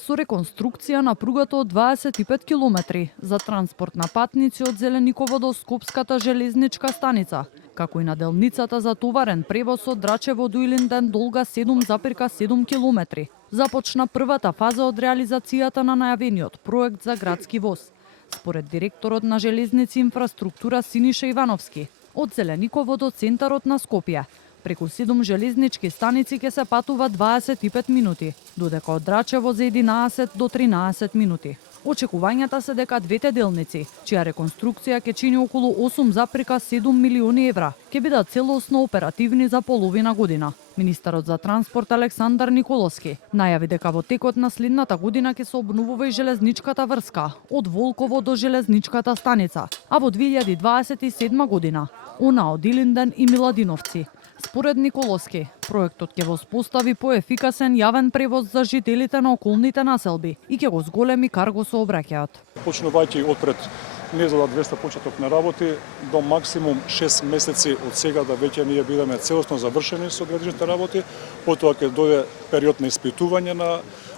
со реконструкција на пругата од 25 километри за транспорт на патници од Зелениково до Скопската железничка станица, како и на делницата за товарен превоз од Драчево до Илинден долга 7,7 километри. Започна првата фаза од реализацијата на најавениот проект за градски воз. Според директорот на Железници инфраструктура Синиша Ивановски, од Зелениково до центарот на Скопје, преку 7 железнички станици ќе се патува 25 минути, додека од Драчево за 11 до 13 минути. Очекувањата се дека двете делници, чија реконструкција ќе чини околу 8,7 милиони евра, ќе бидат целосно оперативни за половина година. Министерот за транспорт Александар Николовски најави дека во текот на следната година ќе се обновува и железничката врска од Волково до железничката станица, а во 2027 година она од Илинден и Миладиновци. Според Николовски, проектот ќе воспостави поефикасен јавен превоз за жителите на околните населби и ќе го зголеми карго сообраќајот. Почнувајќи отпред незала 200 почеток на работи до максимум 6 месеци од сега да веќе ние бидеме целосно завршени со градичните работи, потоа ќе дојде период на испитување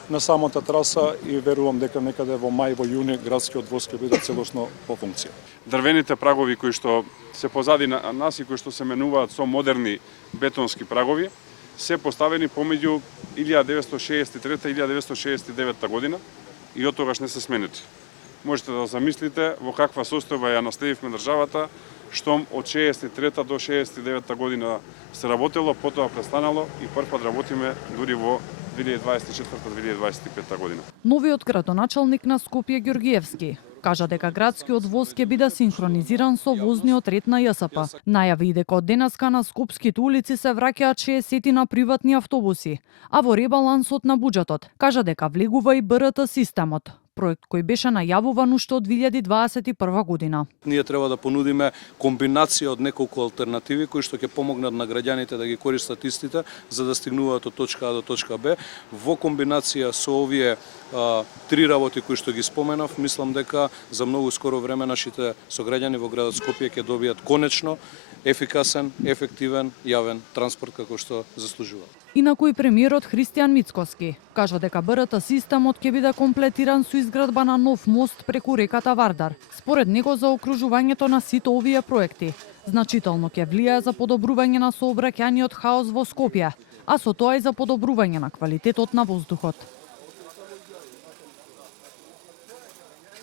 на самата траса и верувам дека некаде во мај, во јуни градскиот воз ќе биде целосно во функција. Дрвените прагови кои што се позади на нас и кои што се менуваат со модерни бетонски прагови се поставени помеѓу 1963 и 1969 година и од тогаш не се сменети. Можете да замислите во каква состојба ја наследивме државата, штом од 63 до 69 година се работело, потоа престанало и првпат работиме дури во 2024-2025 година. Новиот градоначалник на Скопје Ѓоргиевски кажа дека градскиот воз ќе биде синхронизиран со возниот ред на ЈСП. Најави и дека од денеска на скопските улици се враќаат 60 на приватни автобуси, а во ребалансот на буџетот кажа дека влегува и БРТ системот, проект кој беше најавуван уште од 2021 година. Ние треба да понудиме комбинација од неколку алтернативи кои што ќе помогнат на граѓаните да ги користат истите за да стигнуваат од точка А до точка Б. Во комбинација со овие три работи кои што ги споменав, мислам дека за многу скоро време нашите сограѓани во градот Скопје ќе добијат конечно ефикасен, ефективен јавен транспорт како што заслужуваат. Инаку и премиерот Христијан Мицкоски кажа дека БРТ системот ќе биде комплетиран со изградба на нов мост преку реката Вардар. Според него за окружувањето на сите овие проекти значително ќе влијае за подобрување на сообраќајниот хаос во Скопје, а со тоа и за подобрување на квалитетот на воздухот.